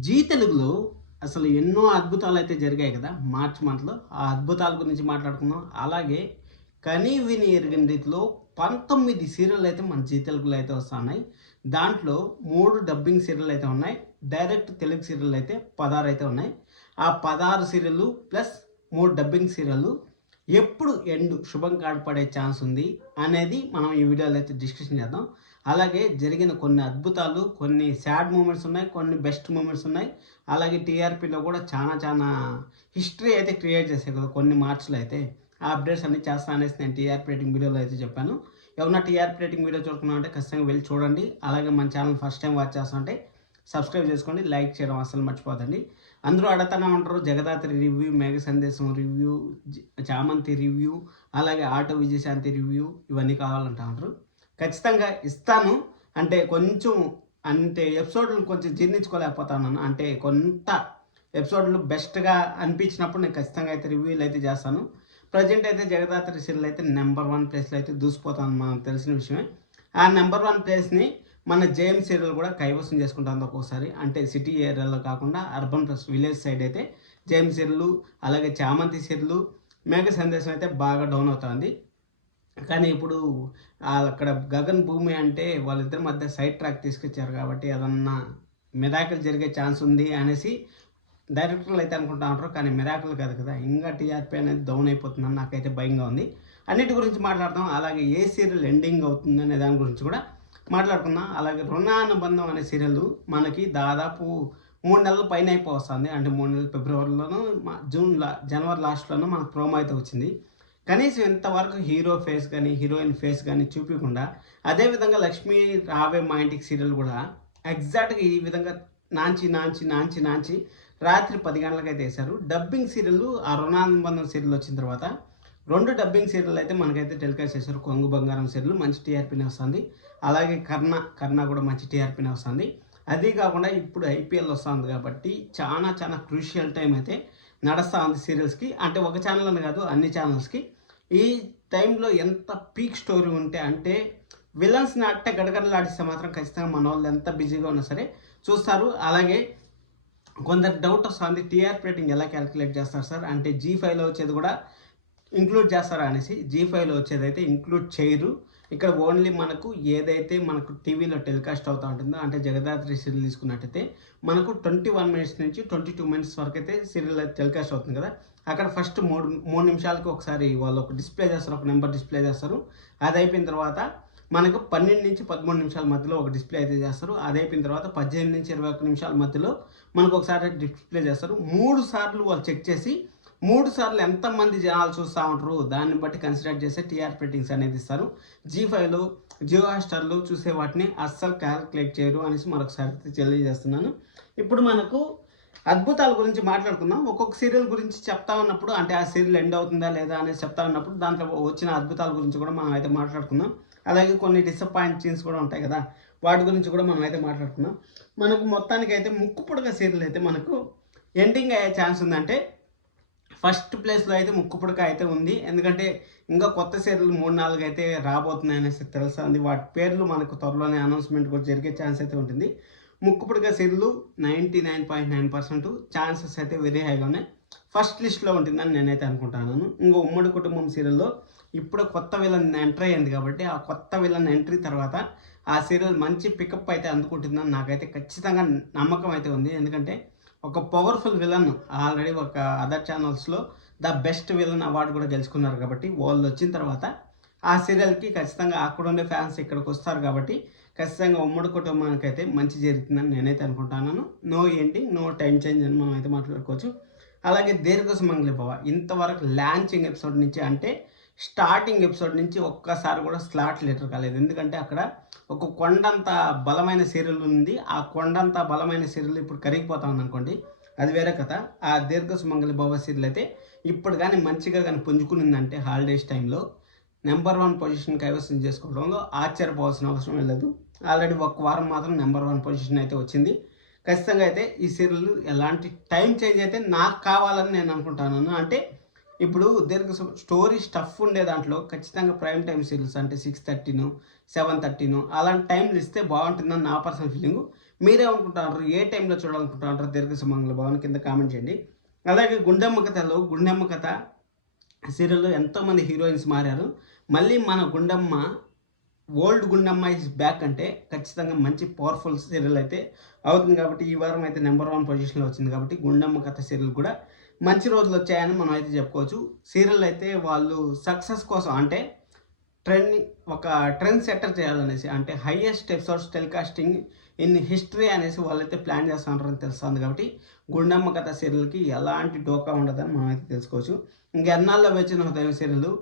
G తెలుగులో అసలు ఎన్నో అద్భుతాలైతే జరిగాయి కదా! మార్చ్ మంత్‌లో. ఆ అద్భుతాల గురించి మాట్లాడుకుందాం. అలాగే కని విని ఎరుగని రీతిలో 19 సీరియల్లయితే మన జీ తెలుగులో అయితే వస్తున్నాయి. దాంట్లో 3 డబ్బింగ్ సీరియల్లయితే ఉన్నాయి. డైరెక్ట్ తెలుగు సీరియల్లయితే 16 అయితే ఉన్నాయి. ఆ 16 సీరియల్లు ప్లస్ 3 డబ్బింగ్ సీరియల్లు ఎప్పుడు శుభంగా పడే ఛాన్స్ ఉంది అనేది మనం ఈ వీడియోలో అయితే డిస్కషన్ చేద్దాం. అలాగే జరిగిన కొన్ని అద్భుతాలు, కొన్ని సాడ్ మూమెంట్స్ ఉన్నాయి, కొన్ని బెస్ట్ మూమెంట్స్ ఉన్నాయి. అలాగే టీఆర్పీలో కూడా చాలా హిస్టరీ అయితే క్రియేట్ చేశాయి కదా కొన్ని మార్చ్‌లో అయితే. ఆ అప్డేట్స్ అన్నీ చేస్తా అనేసి నేను టీఆర్పీ రేటింగ్ వీడియోలో అయితే చెప్పాను. ఎవరైనా టీఆర్పీ రేటింగ్ వీడియో చూడకుండా ఖచ్చితంగా వెళ్ళి చూడండి. అలాగే మన ఛానల్ ఫస్ట్ టైం వాచ్ చేస్తుంటే సబ్స్క్రైబ్ చేసుకోండి, లైక్ చేయడం అస్సలు మర్చిపోదండి. అందరూ అడుగుతూనే ఉంటారు జగదాత్రి రివ్యూ, మేఘ సందేశం రివ్యూ, చామంతి రివ్యూ, అలాగే ఆటో విజయశాంతి రివ్యూ ఇవన్నీ కావాలంటా ఉంటారు. ఖచ్చితంగా ఇస్తాను. అంటే కొంచెం ఎపిసోడ్‌లు కొంచెం జీర్ణించుకోలేకపోతున్నాను. అంటే కొంత ఎపిసోడ్‌లు బెస్ట్‌గా అనిపించినప్పుడు నేను ఖచ్చితంగా అయితే రివ్యూలు అయితే చేస్తాను. ప్రెజెంట్ అయితే జగదాత్రి సీరియల్ అయితే నంబర్ 1 ప్లేస్‌లో అయితే దూసుకుపోతాను మనకు తెలిసిన విషయమే. ఆ నంబర్ 1 ప్లేస్‌ని మన జేఎం సీరియల్ కూడా కైవసం చేసుకుంటుంది ఒక్కోసారి. అంటే సిటీ ఏరియాలో కాకుండా అర్బన్ ప్లస్ విలేజ్ సైడ్ అయితే జేఎం సీరియల్, అలాగే చామంతి సీరియల్, మేఘ సందేశం అయితే బాగా డౌన్ అవుతుంది. కానీ ఇప్పుడు అక్కడ గగన్ భూమి అంటే వాళ్ళిద్దరి మధ్య సైడ్ ట్రాక్ తీసుకొచ్చారు కాబట్టి ఏదన్నా మిరాకిల్ జరిగే ఛాన్స్ ఉంది అనేసి డైరెక్టర్లు అయితే అనుకుంటా ఉంటారు. కానీ మిరాకిల్ కాదు కదా, ఇంకా టీఆర్పీ అనేది డౌన్ అయిపోతుందని నాకైతే భయంగా ఉంది. అన్నిటి గురించి మాట్లాడదాం. అలాగే ఏ సీరియల్ ఎండింగ్ అవుతుంది అనే దాని గురించి కూడా మాట్లాడుకుందాం. అలాగే రుణానుబంధం అనే సీరియల్ మనకి దాదాపు 3 నెలల పైన అయిపోతుంది. అంటే 3 నెలలు ఫిబ్రవరిలోనూ, జనవరి లాస్ట్లోనూ మనకు ప్రోమో అయితే వచ్చింది. కనీసం ఇంతవరకు హీరో ఫేస్ కానీ, హీరోయిన్ ఫేస్ కానీ చూపించకుండా, అదేవిధంగా లక్ష్మీ రావే మా ఇంటికి సీరియల్ కూడా ఎగ్జాక్ట్గా ఈ విధంగా నాంచి రాత్రి 10 గంటలకైతే వేశారు. డబ్బింగ్ సీరియల్ ఆ రుణానుబంధం సీరియల్ వచ్చిన తర్వాత 2 డబ్బింగ్ సీరియల్ అయితే మనకైతే టెలికాస్ట్ చేశారు. కొంగు బంగారం సీరియల్ మంచి టీఆర్పీనే వస్తుంది. అలాగే కర్ణ కూడా మంచి టీఆర్పీనే వస్తుంది. అదీ కాకుండా ఇప్పుడు ఐపీఎల్ వస్తుంది కాబట్టి చాలా క్రూషియల్ టైం అయితే నడుస్తూ ఉంది సీరియల్స్కి. అంటే ఒక ఛానల్ అని కాదు, అన్ని ఛానల్స్కి. ఈ టైంలో ఎంత పీక్ స్టోరీ ఉంటే అంటే విలన్స్ని అట్టే గడగడలాడిస్తే మాత్రం ఖచ్చితంగా మన వాళ్ళు ఎంత బిజీగా ఉన్నా సరే చూస్తారు. అలాగే కొందరు డౌట్ వస్తుంది, టీఆర్పీ రేటింగ్ ఎలా క్యాలిక్యులేట్ చేస్తారు సార్ అంటే జీ5లో వచ్చేది కూడా ఇంక్లూడ్ చేస్తారా అనేసి. జీ5లో వచ్చేది అయితే ఇంక్లూడ్ చేయరు. ఇక్కడ ఓన్లీ మనకు ఏదైతే మనకు టీవీలో టెలికాస్ట్ అవుతూ ఉంటుందో, అంటే జగదాత్రి సీరియల్ తీసుకున్నట్టయితే మనకు 21 మినిట్స్ నుంచి 22 మినిట్స్ వరకు అయితే సీరియల్ అయితే టెలికాస్ట్ అవుతుంది కదా. అక్కడ ఫస్ట్ 3 నిమిషాలకి ఒకసారి వాళ్ళు ఒక డిస్ప్లే చేస్తారు, ఒక నెంబర్ డిస్ప్లే చేస్తారు. అది అయిపోయిన తర్వాత మనకు 12 నుంచి 13 నిమిషాల మధ్యలో ఒక డిస్ప్లే అయితే చేస్తారు. అది అయిపోయిన తర్వాత 18 నుంచి 21 నిమిషాల మధ్యలో మనకు ఒకసారి డిస్ప్లే చేస్తారు. 3 సార్లు వాళ్ళు చెక్ చేసి 3 సార్లు ఎంతమంది జనాలు చూస్తూ ఉంటారు దాన్ని బట్టి కన్సిడర్ చేసే టీఆర్పీ రేటింగ్స్ అనేది ఇస్తారు. జీ5లో, జియో హాట్‌స్టార్లో చూసే వాటిని అస్సలు క్యాలిక్యులేట్ చేయరు అనేసి మరొకసారి తెలియజేస్తున్నాను. ఇప్పుడు మనకు అద్భుతాల గురించి మాట్లాడుకుందాం. ఒక్కొక్క సీరియల్ గురించి చెప్తా ఉన్నప్పుడు, అంటే ఆ సీరియల్ ఎండ్ అవుతుందా లేదా అనేసి చెప్తా ఉన్నప్పుడు దాంట్లో వచ్చిన అద్భుతాల గురించి కూడా మనం అయితే మాట్లాడుకుందాం. అలాగే కొన్ని డిసప్పాయింట్ సీన్స్ కూడా ఉంటాయి కదా, వాటి గురించి కూడా మనం అయితే మాట్లాడుకుందాం. మనకు మొత్తానికైతే ముక్కుపుడక సీరియల్ అయితే మనకు ఎండింగ్ అయ్యే ఛాన్స్ ఉందంటే ఫస్ట్ ప్లేస్లో అయితే ముక్కుపుడక అయితే ఉంది. ఎందుకంటే ఇంకా కొత్త సీరియల్ 3-4 అయితే రాబోతున్నాయి అనేసి తెలుస్తుంది. వాటి పేర్లు మనకు త్వరలోనే అనౌన్స్మెంట్ కూడా జరిగే ఛాన్స్ అయితే ఉంటుంది. ముక్కుపుడక సీరియల్ 99.9% ఛాన్సెస్ అయితే వెరీ హైగా ఉన్నాయి. ఫస్ట్ లిస్ట్లో ఉంటుందని నేనైతే అనుకుంటున్నాను. ఇంకో ఉమ్మడి కుటుంబం సీరియల్లో ఇప్పుడు కొత్త విలన్ ఎంటర్ అయ్యింది కాబట్టి ఆ కొత్త విలన్ ఎంట్రీ తర్వాత ఆ సీరియల్ మంచి పికప్ అయితే అందుకుంటుందని నాకైతే ఖచ్చితంగా నమ్మకం అయితే ఉంది. ఎందుకంటే ఒక పవర్ఫుల్ విలన్ ఆల్రెడీ ఒక అదర్ ఛానల్స్లో ద బెస్ట్ విలన్ అవార్డు కూడా గెలుచుకున్నారు కాబట్టి వాళ్ళు వచ్చిన తర్వాత ఆ సీరియల్కి ఖచ్చితంగా అక్కడ ఉండే ఫ్యాన్స్ ఇక్కడికి వస్తారు కాబట్టి ఖచ్చితంగా ఉమ్మడి కుటుంబానికి అయితే మంచి జరుగుతుందని నేనైతే అనుకుంటున్నాను. No ending, no time change అని మనం అయితే మాట్లాడుకోవచ్చు. అలాగే దీర్ఘ సుమంగళి భవ ఇంతవరకు లాంచింగ్ ఎపిసోడ్ నుంచి, అంటే స్టార్టింగ్ ఎపిసోడ్ నుంచి ఒక్కసారి కూడా స్లాట్ లెటర్ కాలేదు. ఎందుకంటే అక్కడ ఒక కొండంత బలమైన సీరియల్ ఉంది. ఆ కొండంత బలమైన సీరియల్ ఇప్పుడు కరిగిపోతా ఉంది అనుకోండి, అది వేరే కథ. ఆ దీర్ఘ సుమంగళి భవ సీరియల్ అయితే ఇప్పుడు కానీ మంచిగా కానీ పుంజుకునిందంటే హాలిడేస్ టైంలో నెంబర్ 1 పొజిషన్ కైవసం చేసుకోవడంలో ఆశ్చర్యపోవాల్సిన అవసరం లేదు. ఆల్రెడీ ఒక వారం మాత్రం నెంబర్ 1 పొజిషన్ అయితే వచ్చింది. ఖచ్చితంగా అయితే ఈ సీరియల్ ఎలాంటి టైం చేంజ్ అయితే నాకు కావాలని నేను అనుకుంటున్నాను. అంటే ఇప్పుడు స్టోరీ స్టఫ్ ఉండే దాంట్లో ఖచ్చితంగా ప్రైమ్ టైమ్ సీరియల్స్ అంటే 6:30, 7:30 అలాంటి టైంలు ఇస్తే బాగుంటుందని నా పర్సనల్ ఫీలింగు. మీరేమనుకుంటారు? ఏ టైంలో చూడాలనుకుంటారు దీర్ఘ సుమంగళ భవన్ కింద కామెంట్ చేయండి. అలాగే గుండమ్మ కథ సీరియల్లో ఎంతోమంది హీరోయిన్స్ మారారు. మళ్ళీ మన Gundamma old Gundamma is back అంటే ఖచ్చితంగా మంచి పవర్ఫుల్ సీరియల్ అయితే అవుతుంది. కాబట్టి ఈ వారం అయితే నెంబర్ 1 పొజిషన్లో వచ్చింది. కాబట్టి గుండమ్మ కథ సీరియల్ కూడా మంచి రోజులు వచ్చాయని మనం అయితే చెప్పుకోవచ్చు. సీరియల్ అయితే వాళ్ళు సక్సెస్ కోసం అంటే ఒక ట్రెండ్ సెట్టర్ చేయాలనేసి, అంటే highest episodes telecasting in history అనేసి వాళ్ళైతే ప్లాన్ చేస్తూ ఉంటారని తెలుస్తుంది. కాబట్టి గుండమ్మ కథ సీరియల్కి ఎలాంటి డోకా ఉండదని మనం అయితే తెలుసుకోవచ్చు. ఎన్నాళ్ళలో వచ్చిన హృదయం సీరియల్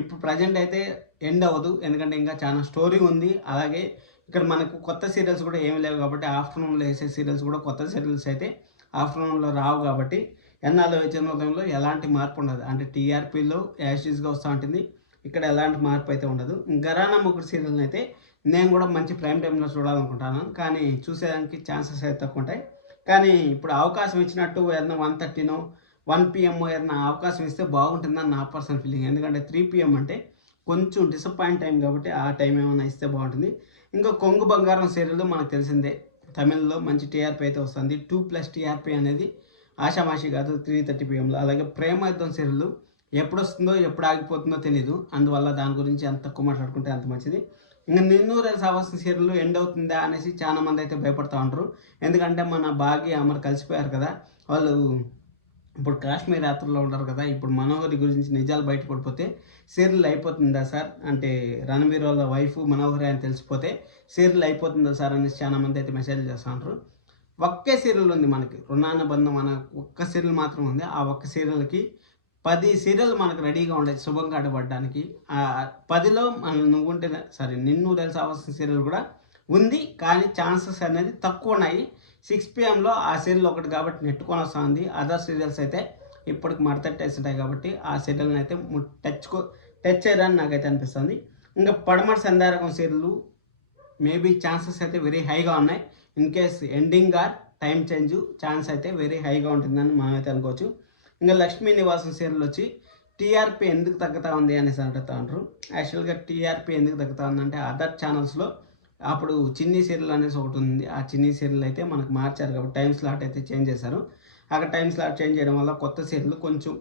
ఇప్పుడు ప్రజెంట్ అయితే ఎండ్ అవ్వదు, ఎందుకంటే ఇంకా చాలా స్టోరీ ఉంది. అలాగే ఇక్కడ మనకు కొత్త సీరియల్స్ కూడా ఏమి లేవు కాబట్టి ఆఫ్టర్నూన్లో వేసే సీరియల్స్ కూడా కొత్త సీరియల్స్ అయితే ఆఫ్టర్నూన్లో రావు. కాబట్టి ఎన్నాళ్ళలో వచ్చిన హృదయంలో ఎలాంటి మార్పు ఉండదు, అంటే టీఆర్పీలో యాస్టీస్గా వస్తూ ఉంటుంది. ఇక్కడ ఎలాంటి మార్పు అయితే ఉండదు. ఘరానా మొగుడు సీరియల్ని అయితే నేను కూడా మంచి ప్రైమ్ టైంలో చూడాలనుకుంటాను, కానీ చూసేదానికి ఛాన్సెస్ అయితే తక్కువ ఉంటాయి. కానీ ఇప్పుడు అవకాశం ఇచ్చినట్టు ఏదైనా 1:30 1 PM ఏదైనా అవకాశం ఇస్తే బాగుంటుందని నా పర్సనల్ ఫీలింగ్. ఎందుకంటే 3 PM అంటే కొంచెం డిసప్పాయింట్ టైం కాబట్టి ఆ టైం ఏమైనా ఇస్తే బాగుంటుంది. ఇంకా కొంగు బంగారం సీరియల్ మనకు తెలిసిందే, తమిళ్లో మంచి టీఆర్పీ అయితే వస్తుంది. 2+ టీఆర్పీ అనేది ఆషామాషి కాదు 3:30 PMలో. అలాగే ప్రేమ యుద్ధం సీరియల్ ఎప్పుడు వస్తుందో ఎప్పుడు ఆగిపోతుందో తెలియదు, అందువల్ల దాని గురించి ఎంత తక్కువ మాట్లాడుకుంటే అంత మంచిది. ఇంకా నిన్నూరేళ్ళ సావాసం సీరియల్ ఎండ్ అవుతుందా అనేసి చాలా మంది అయితే భయపడుతూ ఉంటారు. ఎందుకంటే మన భాగ్య అమర్ కలిసిపోయారు కదా, వాళ్ళు ఇప్పుడు కాశ్మీర్ యాత్రలో ఉంటారు కదా. ఇప్పుడు మనోహరి గురించి నిజాలు బయటపడిపోతే సీరియల్ అయిపోతుందా సార్, అంటే రణబీర్ వాళ్ళ వైఫ్ మనోహరి అని తెలిసిపోతే సీరియల్ అయిపోతుందా సార్ అనేసి చాలా మంది అయితే మెసేజ్ చేస్తూ ఉంటారు. ఒక్కే సీరియల్ ఉంది మనకి, రుణానుబంధం అనే ఒక్క సీరియల్ మాత్రం ఉంది. ఆ ఒక్క సీరియల్కి 10 సీరియల్ మనకు రెడీగా ఉండేది శుభంగా ఆడబడడానికి. 10లో నువ్వుంటే సరే నిన్నూరేళ్ళ సావాసం సీరియల్ కూడా ఉంది, కానీ ఛాన్సెస్ అనేది తక్కువ ఉన్నాయి. 6 PMలో ఆ సీరియల్ ఒకటి కాబట్టి నెట్టుకొని వస్తుంది. అదర్ సీరియల్స్ అయితే ఇప్పటికి మడతట్టేసి ఉంటాయి కాబట్టి ఆ సీరియల్ని అయితే టచ్ చేయడానికి నాకైతే అనిపిస్తుంది. ఇంకా పడమటి సందారకం సీరియల్ మేబీ ఛాన్సెస్ అయితే వెరీ హైగా ఉన్నాయి. In case ending or time change chance అయితే వెరీ హైగా ఉంటుందని మనం అయితే అనుకోవచ్చు. ఇంకా లక్ష్మీ నివాసం సీరియల్ వచ్చి టీఆర్పీ ఎందుకు తగ్గుతూ ఉంది అనేసి అడుగుతూ ఉంటారు. యాక్చువల్గా టీఆర్పీ ఎందుకు తగ్గుతూ ఉందంటే అదర్ ఛానల్స్లో అప్పుడు చిన్ని సీరియల్ అనేసి ఒకటి ఉంది. ఆ చిన్ని సీరియల్ అయితే మనకు మార్చారు కాబట్టి టైం స్లాట్ అయితే చేంజ్ చేశారు. అక్కడ టైం స్లాట్ చేంజ్ చేయడం వల్ల కొత్త సీరియల్ కొంచెం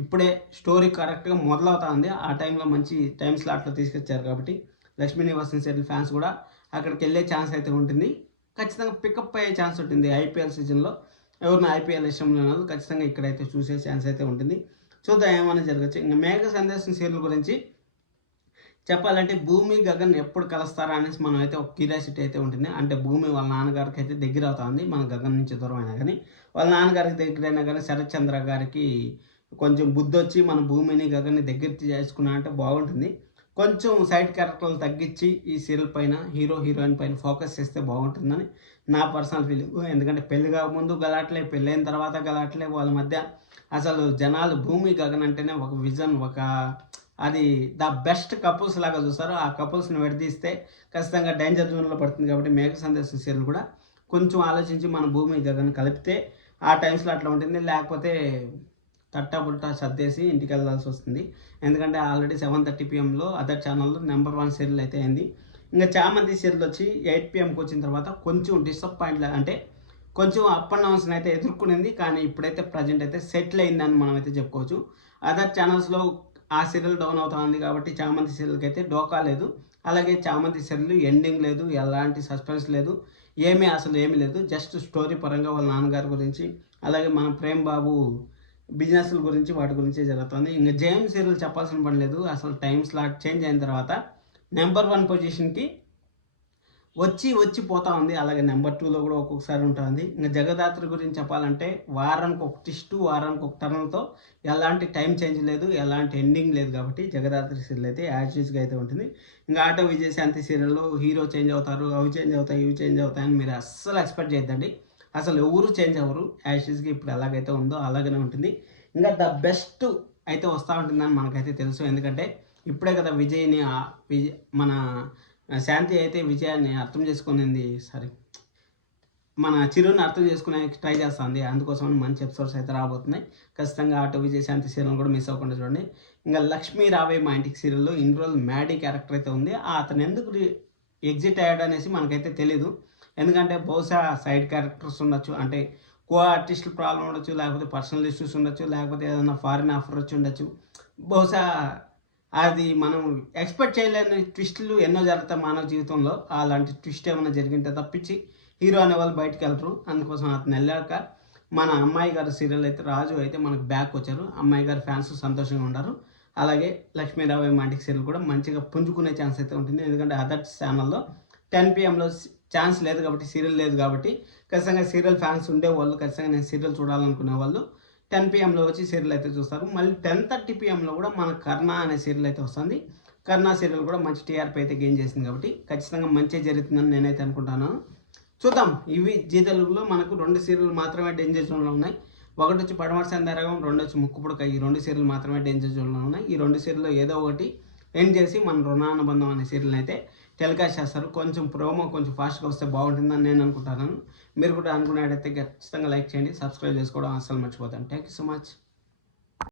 ఇప్పుడే స్టోరీ కరెక్ట్గా మొదలవుతా ఉంది. ఆ టైంలో మంచి టైం స్లాట్లో తీసుకొచ్చారు కాబట్టి లక్ష్మీ నివాసం సీరియల్ ఫ్యాన్స్ కూడా అక్కడికి వెళ్ళే ఛాన్స్ అయితే ఉంటుంది. ఖచ్చితంగా పికప్ అయ్యే ఛాన్స్ ఉంటుంది. ఐపీఎల్ సీజన్లో ఎవరిని ఐపీఎల్ ఇష్టంలో ఉన్నది ఖచ్చితంగా ఇక్కడైతే చూసే ఛాన్స్ అయితే ఉంటుంది. చూద్దాం ఏమైనా జరగచ్చు. ఇంకా మేఘ సందేశం సీరియల్ గురించి చెప్పాలంటే భూమి గగన్ ఎప్పుడు కలుస్తారా అనేసి మనం అయితే ఒక క్యూరియాసిటీ అయితే ఉంటుంది. అంటే భూమి వాళ్ళ నాన్నగారికి అయితే దగ్గర అవుతా ఉంది, మన గగన్ నుంచి దూరం అయినా కానీ. వాళ్ళ నాన్నగారికి దగ్గర అయినా కానీ శరత్ చంద్ర గారికి కొంచెం బుద్ధి వచ్చి మన భూమిని గగన్ని దగ్గర చేసుకున్నా అంటే బాగుంటుంది. కొంచెం సైడ్ క్యారెక్టర్లు తగ్గించి ఈ సీరియల్ పైన హీరోయిన్ పైన ఫోకస్ చేస్తే బాగుంటుందని నా పర్సనల్ ఫీలింగ్. ఎందుకంటే పెళ్లి కాకముందు గలాట్లే, పెళ్ళైన తర్వాత గలాట్లే, వాళ్ళ మధ్య అసలు జనాలు భూమి గగన్ అంటేనే ఒక విజన్, అది ద బెస్ట్ కపుల్స్ లాగా చూస్తారు. ఆ కపుల్స్ని విడదీస్తే ఖచ్చితంగా డేంజర్ జోన్లో పడుతుంది. కాబట్టి మేఘ సందేశం సీరియల్ కూడా కొంచెం ఆలోచించి మన భూమి గగన్ కలిపితే ఆ టైమ్స్లో అట్లా ఉంటుంది. లేకపోతే తట్టబుల్టా సర్దేసి ఇంటికి వెళ్ళాల్సి వస్తుంది. ఎందుకంటే ఆల్రెడీ 7:30 PMలో అదర్ ఛానల్లో నెంబర్ 1 సీరియల్ అయితే అయింది. ఇంకా చామంతి సీరియల్ వచ్చి 8 PMకి వచ్చిన తర్వాత కొంచెం డిసప్పాయింట్, అంటే కొంచెం అప్ అండ్ డౌన్స్ని అయితే ఎదుర్కొనింది. కానీ ఇప్పుడైతే ప్రజెంట్ అయితే సెటిల్ అయిందని మనం అయితే చెప్పుకోవచ్చు. అదర్ ఛానల్స్లో ఆ సీరియల్ డౌన్ అవుతా ఉంది కాబట్టి చామంతి సీరియల్కి అయితే డోకా లేదు. అలాగే చామంతి సీరియల్ ఎండింగ్ లేదు, ఎలాంటి సస్పెన్స్ లేదు, అసలు ఏమీ లేదు. జస్ట్ స్టోరీ పరంగా వాళ్ళ నాన్నగారి గురించి, అలాగే మన ప్రేమ్ బాబు బిజినెస్ల గురించి, వాటి గురించే జరుగుతుంది. ఇంకా జేఎం సీరియల్ చెప్పాల్సిన పని లేదు. అసలు టైం స్లాట్ చేంజ్ అయిన తర్వాత నెంబర్ 1 పొజిషన్కి వచ్చి పోతా ఉంది. అలాగే నెంబర్ 2లో కూడా ఒక్కొక్కసారి ఉంటుంది. ఇంకా జగదాత్రి గురించి చెప్పాలంటే వారానికి ఒక ట్విస్ట్, వారానికి ఒక టర్న్తో ఎలాంటి టైం చేంజ్ లేదు, ఎలాంటి ఎండింగ్ లేదు. కాబట్టి జగదాత్రి సీరియల్ అయితే యాజ్యూజ్గా అయితే ఉంటుంది. ఇంకా ఆటో విజయశాంతి సీరియల్లో హీరో చేంజ్ అవుతారు, అవి చేంజ్ అవుతాయి, ఇవి చేంజ్ అవుతాయని మీరు అస్సలు ఎక్స్పెక్ట్ చేయొద్దండి. అసలు ఎవరు చేంజ్ అవ్వరు. యాజ్యూజ్గా ఇప్పుడు ఎలాగైతే ఉందో అలాగనే ఉంటుంది. ఇంకా ద బెస్ట్ అయితే వస్తూ ఉంటుందని మనకైతే తెలుసు. ఎందుకంటే ఇప్పుడే కదా మన శాంతి అయితే విజయాన్ని అర్థం చేసుకునింది, మన చిరుని అర్థం చేసుకునే ట్రై చేస్తుంది. అందుకోసం మంచి ఎపిసోడ్స్ అయితే రాబోతున్నాయి. ఖచ్చితంగా ఆటో విజయశాంతి సీరియల్ కూడా మిస్ అవ్వకుండా చూడండి. ఇంకా లక్ష్మీ రావే మా ఇంటికి సీరియల్లో ఇన్ని రోజులు మ్యాడీ క్యారెక్టర్ అయితే ఉంది. అతను ఎందుకు ఎగ్జిట్ అయ్యాడు అనేసి మనకైతే తెలీదు. ఎందుకంటే బహుశా సైడ్ క్యారెక్టర్స్ ఉండొచ్చు, అంటే కో ఆర్టిస్టుల ప్రాబ్లం ఉండొచ్చు, లేకపోతే పర్సనల్ ఇష్యూస్ ఉండొచ్చు, లేకపోతే ఏదైనా ఫారిన్ ఆఫర్ వచ్చి ఉండొచ్చు. బహుశా అది మనం ఎక్స్పెక్ట్ చేయలేని ట్విస్టులు ఎన్నో జరుగుతాయి మానవ జీవితంలో. అలాంటి ట్విస్ట్ ఏమైనా జరిగింటే తప్పించి హీరో అనేవాళ్ళు బయటికి వెళ్ళరు. అందుకోసం అతను వెళ్ళాక మన అమ్మాయి గారి సీరియల్ అయితే రాజు అయితే మనకు బ్యాక్ వచ్చారు. అమ్మాయి గారి ఫ్యాన్స్ సంతోషంగా ఉన్నారు. అలాగే లక్ష్మీరావు మాంటిక్ సీరియల్ కూడా మంచిగా పుంజుకునే ఛాన్స్ అయితే ఉంటుంది. ఎందుకంటే అదర్స్ ఛానల్లో 10 PM ఛాన్స్ లేదు కాబట్టి, సీరియల్ లేదు కాబట్టి, ఖచ్చితంగా సీరియల్ ఫ్యాన్స్ ఉండేవాళ్ళు, ఖచ్చితంగా నేను సీరియల్ చూడాలనుకునే వాళ్ళు 10 PM వచ్చి సీరియల్ అయితే చూస్తారు. మళ్ళీ 10:30 PM కూడా మన కర్ణ అనే సీరియల్ అయితే వస్తుంది. కర్ణ సీరియల్ కూడా మంచి టీఆర్పీ అయితే గెయిన్ చేసింది కాబట్టి ఖచ్చితంగా మంచి జరుగుతుందని నేనైతే అనుకుంటాను. చూద్దాం. ఇవి జీ తెలుగులో మనకు 2 సీరియల్ మాత్రమే డేంజర్ జోన్లో ఉన్నాయి. ఒకటి వచ్చి పడమటి సందేరగం, 2 వచ్చి ముక్కుపుడక. ఈ 2 సీరియల్ మాత్రమే డేంజర్ జోన్లో ఉన్నాయి. ఈ 2 సీరియల్లో ఏదో ఒకటి ఎండ్ చేసి మన రుణానుబంధం అనే సీరియల్ని అయితే టెలికాస్ట్ చేస్తారు. కొంచెం ప్రోమో కొంచెం ఫాస్ట్గా వస్తే బాగుంటుందని నేను అనుకుంటాను. మీరు కూడా అనుకునేటైతే ఖచ్చితంగా లైక్ చేయండి, సబ్స్క్రైబ్ చేసుకోవడం అస్సలు మర్చిపోతాను. Thank you so much.